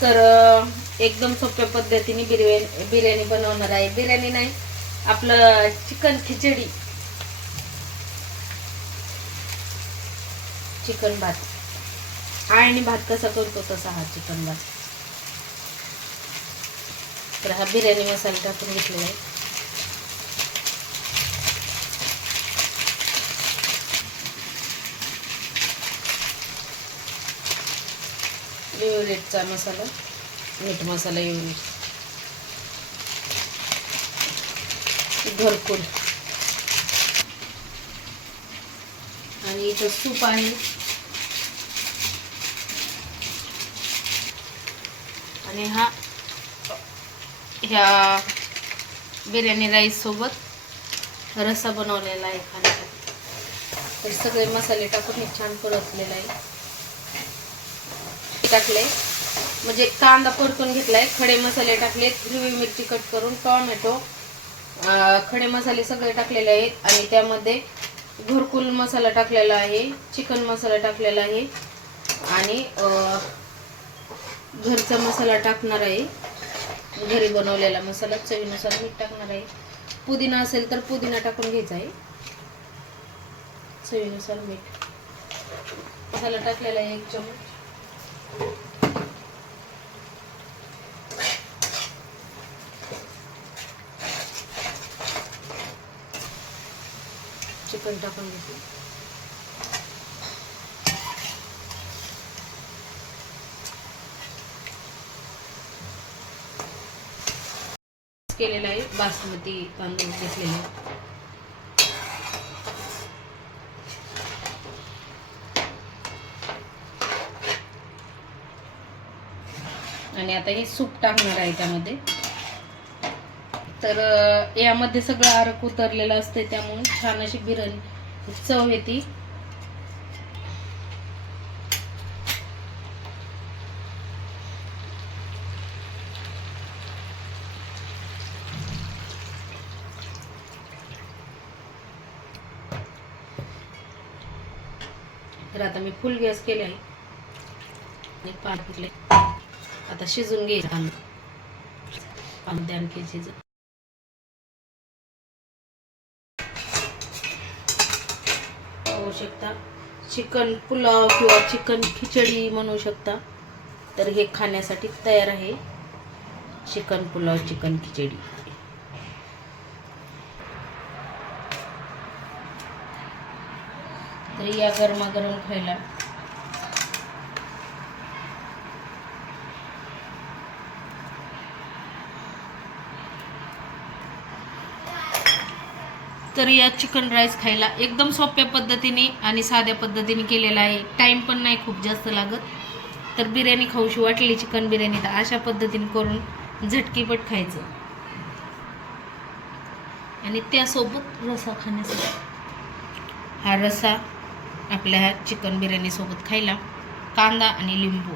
तर एकदम सोप्या पद्धतीने बिर्याणी बिर्याणी बनवणार आहे. बिर्याणी नाही आपलं चिकन खिचडी. चिकन भात. आणि भात कसा करतो तसा हा चिकन भात. तर हा बिर्याणी मसाला टाकून घेतलेला आहे. युनिटचा मसाला. मीठ मसाला येऊन भरपूर. आणि इथं सूप आहे. आणि हा ह्या बिर्याणी राईस सोबत रस्सा बनवलेला आहे खाण्यासाठी. तर सगळे मसाले टाकून हे छान परतलेला आहे. टाकले. म्हणजे कांदा परतून घेतलाय खडे मसाले टाकलेत हिरवी मिरची कट करून टॉमॅटो खडे मसाले सगळे टाकलेले आहेत आणि त्यामध्ये घरकुल मसाला टाकलेला आहे चिकन मसाला टाकलेला आहे आणि घरचा मसाला टाकणार आहे. घरी बनवलेला मसाला चवीनुसार मीठ टाकणार आहे. पुदिना असेल तर पुदिना टाकून घ्यायचा आहे. चवीनुसार मीठ. मसाला टाकलेला आहे एक चमच. चिकन टाकून घेते. केलेला आहे बासमती तांदूळ घेतलेले. आणि आता हे सूप टाकणार आहे त्यामध्ये. तर यामध्ये सगळं आरक उतरलेलं असते त्यामुळे छान अशी बिर्याणी चव येते. तर आता मी फुल गॅस केले आहे आणि पाणी आता शिजून घ्यायचं कांदा. आणखी शिजून होऊ शकता. चिकन पुलाव किंवा चिकन खिचडी म्हणू शकता. तर हे खाण्यासाठी तयार आहे. Chicken pulao chicken khichdi. तर या गरमागरम खायला तर या चिकन राईस खायला एकदम सोप्या पद्धतीने आणि साध्या पद्धतीने केलेला आहे. टाईम पण नाही खूप जास्त लागत. तर बिर्याणी खाऊशी वाटली चिकन बिर्याणी तर अशा पद्धतीने करून झटकीपट खायचं. आणि त्यासोबत रसा खाण्यासाठी. हा रसा आपल्या ह्या चिकन बिर्याणीसोबत खायला कांदा आणि लिंबू.